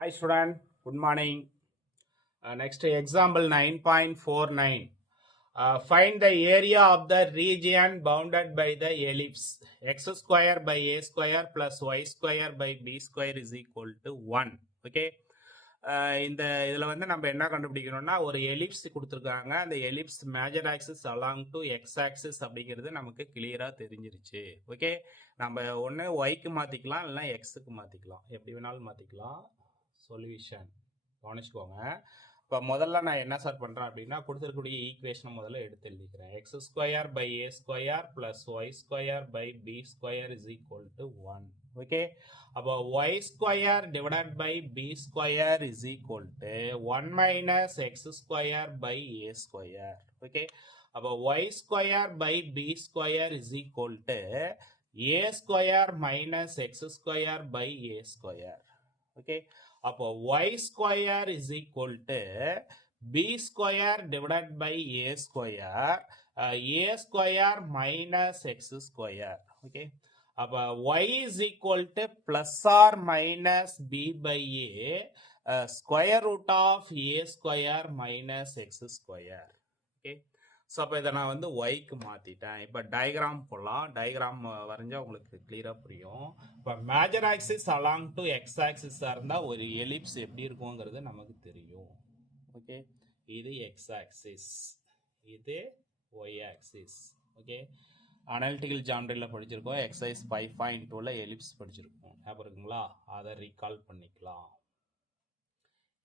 Hi student, good morning. Next example 9.49. Find the area of the region bounded by the ellipse x square by a square plus y square by b square is equal to 1. Okay. இந்த இதில் வந்து நம்ம என்ன கண்டுபிடிக்கணும்னா ஒரு ellipse கொடுத்துருக்காங்க. அந்த ellipse major axis along to X axis அப்படிங்கிறது நமக்கு கிளியராக தெரிஞ்சிருச்சு. ஓகே, நம்ம ஒன்று ஒய்க்கு மாற்றிக்கலாம், இல்லைனா எக்ஸுக்கு மாற்றிக்கலாம், எப்படி வேணாலும் மாற்றிக்கலாம். சொல்யூஷன் கவனிச்சுக்கோங்க. இப்போ முதல்ல நான் என்ன சார் பண்ணுறேன் அப்படின்னா, கொடுத்துருக்கூடிய ஈக்குவேஷனை முதல்ல எடுத்து எழுதிக்கிறேன். X square by a square plus y square by b square is equal to 1. Okay, அப்போ y square divided by b square is equal to 1 minus x square by a square. Okay, அப்போ y square by b square is equal to a square minus x square by a square. Okay, அப்போ y square is equal to b square divided by a square, a square minus x square. Okay, அப்போ y is equal to plus or minus b by a square root of a square minus x square. Okay, so அப்போ இதை நான் வந்து ஒய்க்கு மாற்றிட்டேன். இப்போ diagram போடலாம். Diagram வரைஞ்சால் உங்களுக்கு கிளியராக புரியும். இப்போ major axis along to x ஆக்சிஸாக இருந்தால் ஒரு எலிப்ஸ் எப்படி இருக்குங்கிறது நமக்கு தெரியும். ஓகே, இது எக்ஸ் ஆக்சிஸ், இது ஒய் ஆக்சிஸ். ஓகே, அனாலிட்டிக்கல் ஜாமெட்ரியில் படிச்சிருக்கோம். எக்ஸசைஸ் 5.2ல எலிப்ஸ் படிச்சிருக்கோம். ஞாபகம் இருக்குங்களா? அதை ரீகால் பண்ணிக்கலாம்.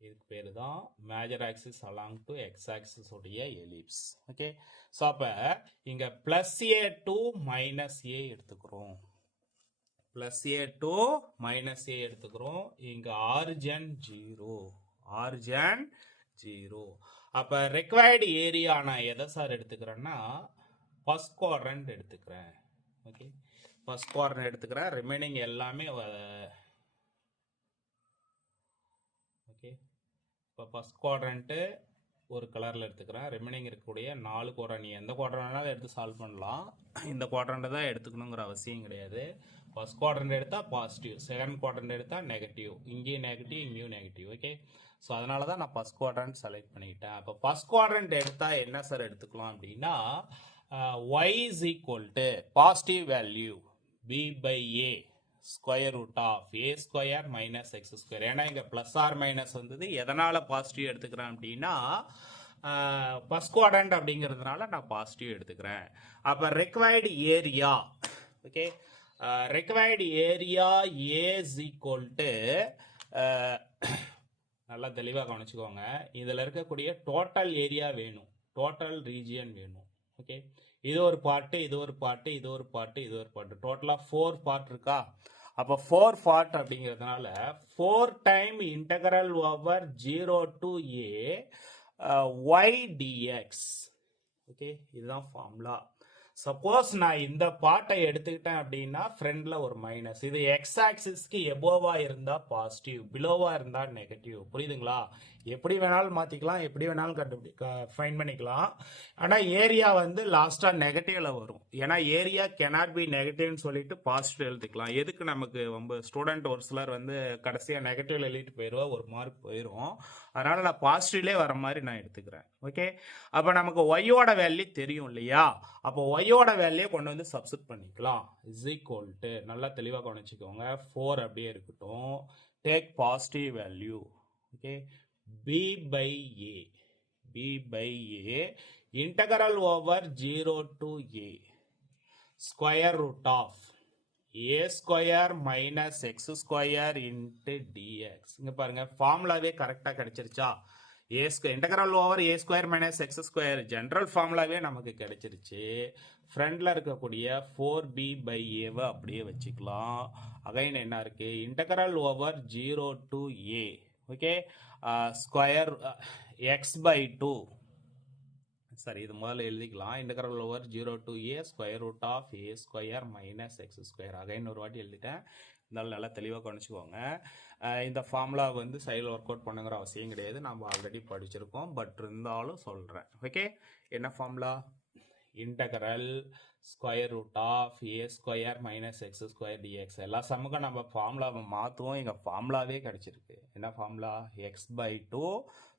இதுக்கு பேர் தான் major axis along to X axis உடைய எலிப்ஸ். ஓகே, ஸோ அப்போ இங்கே ப்ளஸ் ஏ டு மைனஸ் ஏ எடுத்துக்கிறோம். ப்ளஸ் ஏ டு மைனஸ் ஏ எடுத்துக்கிறோம். இங்கே ஆரிஜன் 0, ஆரிஜன் 0. அப்போ ரெக்வயர்டு ஏரியா நான் எதை சார் எடுத்துக்கிறேன்னா ஃபர்ஸ்ட் குவாட்ரண்ட் எடுத்துக்கிறேன். ஓகே, ஃபர்ஸ்ட் குவாட்ரண்ட் எடுத்துக்கிறேன். ரிமைனிங் எல்லாமே ஓகே, இப்போ ஃபர்ஸ்ட் குவாட்ரண்ட்டு ஒரு கலரில் எடுத்துக்கிறேன். ரிமைனிங் இருக்கக்கூடிய 4 குவாட்ரண்ட், நீ எந்த குவாட்ரண்ட்னாலும் எடுத்து சால்வ் பண்ணலாம். இந்த குவாட்ரண்ட்டை தான் எடுத்துக்கணுங்கிற அவசியம் கிடையாது. ஃபர்ஸ்ட் குவாட்ரண்ட் எடுத்தால் பாசிட்டிவ், செகண்ட் குவாட்ரண்ட் எடுத்தால் நெகட்டிவ், இங்கேயும் நெகட்டிவ், இங்கேயும் நெகட்டிவ். ஓகே, ஸோ அதனால தான் நான் ஃபர்ஸ்ட் குவாட்ரண்ட் செலக்ட் பண்ணிக்கிட்டேன். அப்போ ஃபர்ஸ்ட் குவாட்ரண்ட் எடுத்தால் என்ன சார் எடுத்துக்கலாம் அப்படின்னா y is equal to positive value b by a square root of a square minus x square. ஏன்னா இங்கே ப்ளஸ் ஆர் மைனஸ் வந்தது. எதனால் பாசிட்டிவ் எடுத்துக்கிறேன் அப்படின்னா ஃபர்ஸ்ட் குவாட்ரண்ட் அப்படிங்கிறதுனால நான் பாசிட்டிவ் எடுத்துக்கிறேன். அப்போ required area, okay, required area A is equal to, நல்லா தெளிவாக கவனிச்சுக்கோங்க, இதில் இருக்கக்கூடிய டோட்டல் ஏரியா வேணும், டோட்டல் ரீஜியன் வேணும். ஓகே, இது ஒரு பார்ட்டு, இது ஒரு பார்ட்டு, இது ஒரு பார்ட்டு, இது ஒரு பார்ட்டு, டோட்டலாக 4 பார்ட் இருக்கா? அப்போ 4 பார்ட் அப்படிங்கிறதுனால 4 time integral over 0 to a y dx. Okay, இதுதான் ஃபார்முலா. சப்போஸ் நான் இந்த பார்ட்டை எடுத்துக்கிட்டேன் அப்படின்னா ஃப்ரண்ட்ல ஒரு மைனஸ். இது எக்ஸ் ஆக்சிஸ்க்கு எபோவா இருந்தா பாசிட்டிவ், பிலோவா இருந்தா நெகட்டிவ். புரியுதுங்களா? எப்படி வேணாலும் மாத்திக்கலாம், எப்படி வேணாலும் ஃபைன் பண்ணிக்கலாம். ஆனா ஏரியா வந்து லாஸ்டா நெகட்டிவ்ல வரும். ஏன்னா ஏரியா கேனாட் பி நெகட்டிவ்னு சொல்லிட்டு பாசிட்டிவ் எழுதிக்கலாம். எதுக்கு நமக்கு ரொம்ப ஸ்டூடெண்ட் ஒரு சிலர் வந்து கடைசியா நெகட்டிவ்ல எழுதிட்டு போயிடுவா, ஒரு மார்க் போயிடும். அதனால நான் பாசிட்டிவ்லே வர மாதிரி நான் எடுத்துக்கிறேன். ஓகே, அப்போ நமக்கு ஒய்யோட வேல்யூ தெரியும் இல்லையா? அப்போ ஒய்யோட வேல்யூ கொண்டு வந்து சப்ஸ்டிட் பண்ணிக்கலாம். இஸ் ஈக்குவல் டு, நல்லா தெளிவாக கவனிச்சுக்கோங்க, 4 அப்படியே இருக்கட்டும். Take positive value. Okay, b by a, b by a integral over 0 to a square root of a square minus x square into dx. இங்கே பாருங்க, ஃபார்முலாவே கரெக்டாக கிடைச்சிருச்சா? A square integral over a square minus x square general ஃபார்முலாவே நமக்கு கிடைச்சிருச்சு. ஃப்ரண்ட்ல இருக்கக்கூடிய 4b பை ஏவை அப்படியே வச்சுக்கலாம். அகைன் என்ன இருக்கு? Integral over 0 to a, okay, square x by 2. சரி, இது முதல்ல எழுதிக்கலாம். Integral over 0 to a square root of a square minus x square. Again ஒரு வாட்டி எழுதிட்டேன். இருந்தாலும் நல்லா தெளிவாக கவனிச்சுக்கோங்க. இந்த ஃபார்முலா வந்து சைடில் ஒர்க் அவுட் பண்ணுங்கிற அவசியம் கிடையாது, நம்ம ஆல்ரெடி படிச்சிருக்கோம். பட் இருந்தாலும் சொல்கிறேன். ஓகே, என்ன formula? Integral square root of a square minus x square dx. எல்லா சம்முக்கும் நம்ம ஃபார்முலாவை மாற்றுவோம். எங்கள் ஃபார்முலாவே கிடச்சிருக்கு. என்ன formula? X by two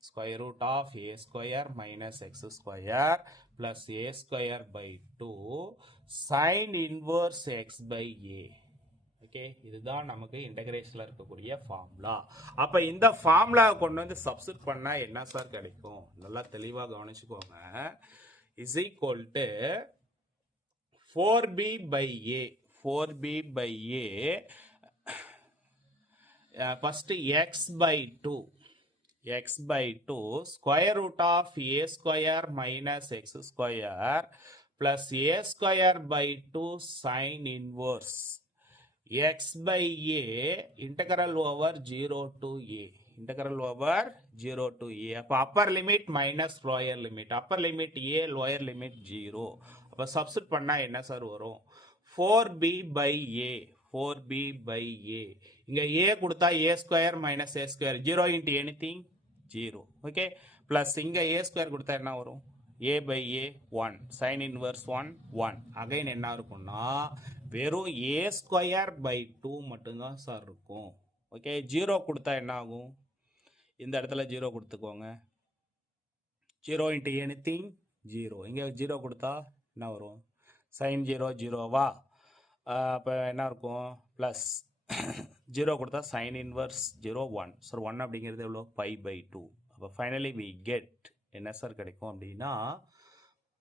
square root of a square minus x square plus a square by two sine inverse x by a. Okay, இதுதான் நமக்கு இன்டகிரேஷன்ல இருக்கக்கூடிய ஃபார்முலா. அப்ப இந்த ஃபார்முலா கொண்டு வந்து சப்ஸ்டிட் பண்ணா என்ன சார் கிடைக்கும்? நல்லா தெளிவா கவனிச்சுக்கோங்க. Is equal to 4b by a. 4b by a first x by 2. X by 2 square root of a square minus x square plus a square by 2 sin inverse x by a integral over 0 to a. Integral over 0 to a. அப்போ upper limit minus lower limit. Upper limit a, lower limit 0. அப்போ substitute பண்ணா என்ன sir வரும்? 4b by a. 4b by a. இங்க a கொடுத்தா a square minus a square. 0 into anything? 0. Okay. Plus இங்க a square கொடுத்தா என்ன வரும்? a by a 1. Sin inverse 1 1. Again என்ன இருக்கும்னா வெறும் a square by 2 மட்டும்தான் சார் இருக்கும். ஓகே, 0 கொடுத்தா என்ன ஆகும்? இந்த இடத்துல 0 கொடுத்துக்கோங்க. 0 into anything 0. இங்கே 0 கொடுத்தா என்ன வரும்? sin 0 0வா? அப்போ என்ன இருக்கும்? ப்ளஸ் 0 கொடுத்தா sin inverse 0 1. சார் 1 அப்படிங்கிறது எவ்வளோ? Pi by 2. அப்போ ஃபைனலி வி கெட் என்ன சார் கிடைக்கும் அப்படின்னா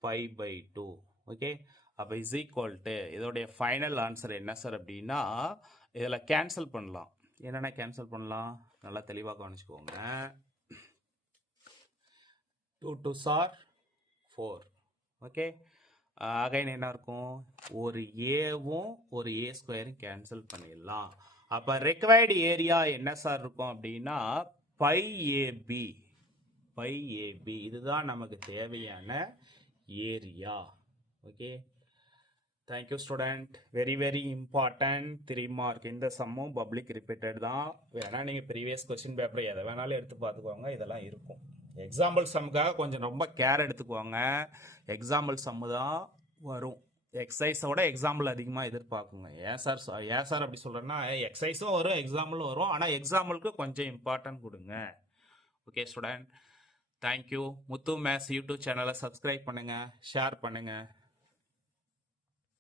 பை பை 2. ஓகே, அப்போ இஸ் ஈக்குவல் டு இதோடைய ஃபைனல் ஆன்சர் என்ன சார் அப்படின்னா இதில் கேன்சல் பண்ணலாம். என்னென்ன கேன்சல் பண்ணலாம்? நல்லா தெளிவாக கவனிச்சுக்கோங்க. 2 2s are 4. ஓகே, அகைன் என்ன இருக்கும்? ஒரு ஏவும் ஒரு ஏ ஸ்கொயரும் கேன்சல் பண்ணிடலாம். அப்போ ரெக்வயர்டு ஏரியா என்ன சார் இருக்கும் அப்படின்னா பை ஏபி. பை ஏபி இதுதான் நமக்கு தேவையான area. Okay, thank you student. very very important 3 mark. இந்த சம்மும் பப்ளிக் ரிப்பீட்டட் தான். வேணா நீங்கள் ப்ரீவியஸ் கொஸ்டின் பேப்பர் எதை வேணாலும் எடுத்து பார்த்துக்கோங்க. இதெல்லாம் இருக்கும். எக்ஸாம்பிள் சம்முக்காக கொஞ்சம் ரொம்ப கேர் எடுத்துக்குவாங்க. எக்ஸாம்பிள் சம்மு தான் வரும். எக்ஸசைஸோட எக்ஸாம்பிள் அதிகமாக எதிர்பார்க்குங்க. ஏன் சார் அப்படி சொல்கிறேன்னா எக்ஸசைஸும் வரும், எக்ஸாம்பிளும் வரும். ஆனால் எக்ஸாம்பிளுக்கு கொஞ்சம் இம்பார்ட்டன்ட் கொடுங்க. Okay student, thank you. Muthu maths YouTube சேனலை சப்ஸ்கிரைப் பண்ணுங்கள், ஷேர் பண்ணுங்கள்.